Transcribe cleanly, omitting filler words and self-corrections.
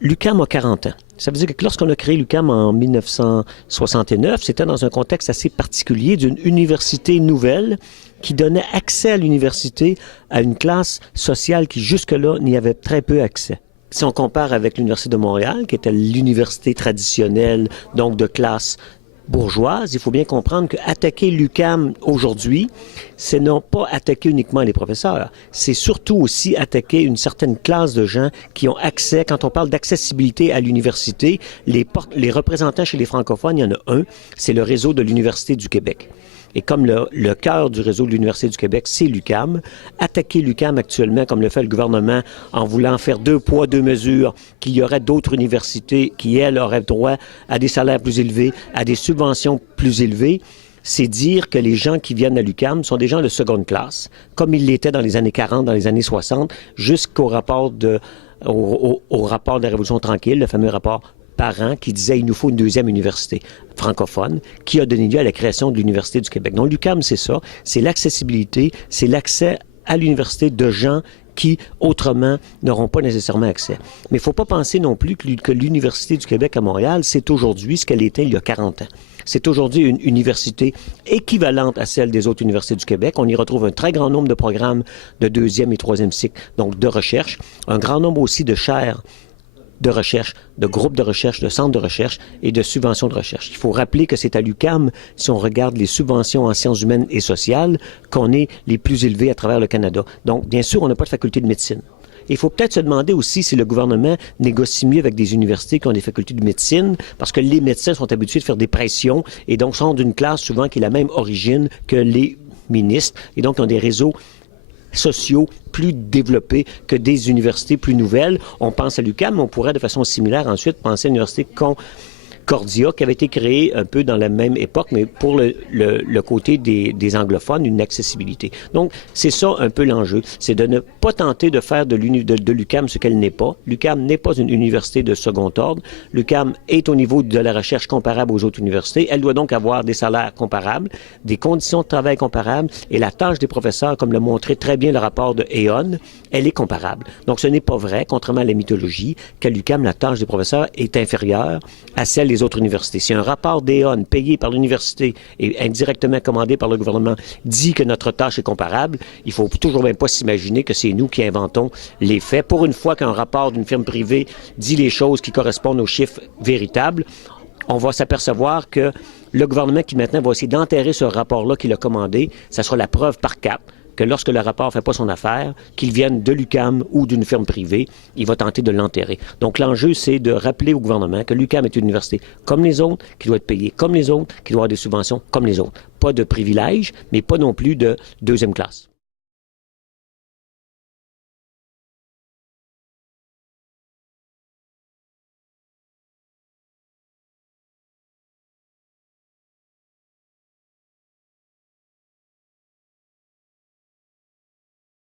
l'UQAM a 40 ans. Ça veut dire que lorsqu'on a créé l'UQAM en 1969, c'était dans un contexte assez particulier d'une université nouvelle qui donnait accès à l'université à une classe sociale qui jusque-là n'y avait très peu accès. Si on compare avec l'Université de Montréal, qui était l'université traditionnelle, donc de classe bourgeoise, il faut bien comprendre qu'attaquer l'UQAM aujourd'hui, c'est non pas attaquer uniquement les professeurs, c'est surtout aussi attaquer une certaine classe de gens qui ont accès, quand on parle d'accessibilité à l'université, les représentants chez les francophones, il y en a un, c'est le réseau de l'Université du Québec. Et comme le cœur du réseau de l'Université du Québec, c'est l'UQAM, attaquer l'UQAM actuellement, comme le fait le gouvernement, en voulant faire 2 poids, 2 mesures, qu'il y aurait d'autres universités qui, elles, auraient droit à des salaires plus élevés, à des subventions plus élevées, c'est dire que les gens qui viennent à l'UQAM sont des gens de seconde classe, comme ils l'étaient dans les années 40, dans les années 60, jusqu'au rapport au rapport de la Révolution tranquille, le fameux rapport Parent qui disait il nous faut une deuxième université francophone qui a donné lieu à la création de l'Université du Québec. Donc l'UQAM, c'est ça, c'est l'accessibilité, c'est l'accès à l'université de gens qui, autrement, n'auront pas nécessairement accès. Mais il ne faut pas penser non plus que l'Université du Québec à Montréal, c'est aujourd'hui ce qu'elle était il y a 40 ans. C'est aujourd'hui une université équivalente à celle des autres universités du Québec. On y retrouve un très grand nombre de programmes de 2e et 3e cycle, donc de recherche, un grand nombre aussi de chaires de recherche, de groupes de recherche, de centres de recherche et de subventions de recherche. Il faut rappeler que c'est à l'UQAM, si on regarde les subventions en sciences humaines et sociales, qu'on est les plus élevés à travers le Canada. Donc, bien sûr, on n'a pas de faculté de médecine. Il faut peut-être se demander aussi si le gouvernement négocie mieux avec des universités qui ont des facultés de médecine, parce que les médecins sont habitués de faire des pressions et donc sont d'une classe souvent qui est la même origine que les ministres et donc ont des réseaux sociaux plus développés que des universités plus nouvelles. On pense à l'UQAM, mais on pourrait de façon similaire ensuite penser à l'université Concordia, qui avait été créée un peu dans la même époque, mais pour le côté des anglophones, une accessibilité. Donc, c'est ça un peu l'enjeu. C'est de ne pas tenter de faire de l'UQAM ce qu'elle n'est pas. L'UQAM n'est pas une université de second ordre. L'UQAM est au niveau de la recherche comparable aux autres universités. Elle doit donc avoir des salaires comparables, des conditions de travail comparables, et la tâche des professeurs, comme l'a montré très bien le rapport de Aon, elle est comparable. Donc, ce n'est pas vrai, contrairement à la mythologie, qu'à l'UQAM, la tâche des professeurs est inférieure à celle des autres universités. Si un rapport d'Aon payé par l'université et indirectement commandé par le gouvernement dit que notre tâche est comparable, il faut toujours même pas s'imaginer que c'est nous qui inventons les faits. Pour une fois qu'un rapport d'une firme privée dit les choses qui correspondent aux chiffres véritables, on va s'apercevoir que le gouvernement qui maintenant va essayer d'enterrer ce rapport-là qu'il a commandé, ça sera la preuve par cap que lorsque le rapport ne fait pas son affaire, qu'il vienne de l'UQAM ou d'une firme privée, il va tenter de l'enterrer. Donc l'enjeu, c'est de rappeler au gouvernement que l'UQAM est une université comme les autres, qui doit être payée comme les autres, qui doit avoir des subventions comme les autres. Pas de privilèges, mais pas non plus de deuxième classe.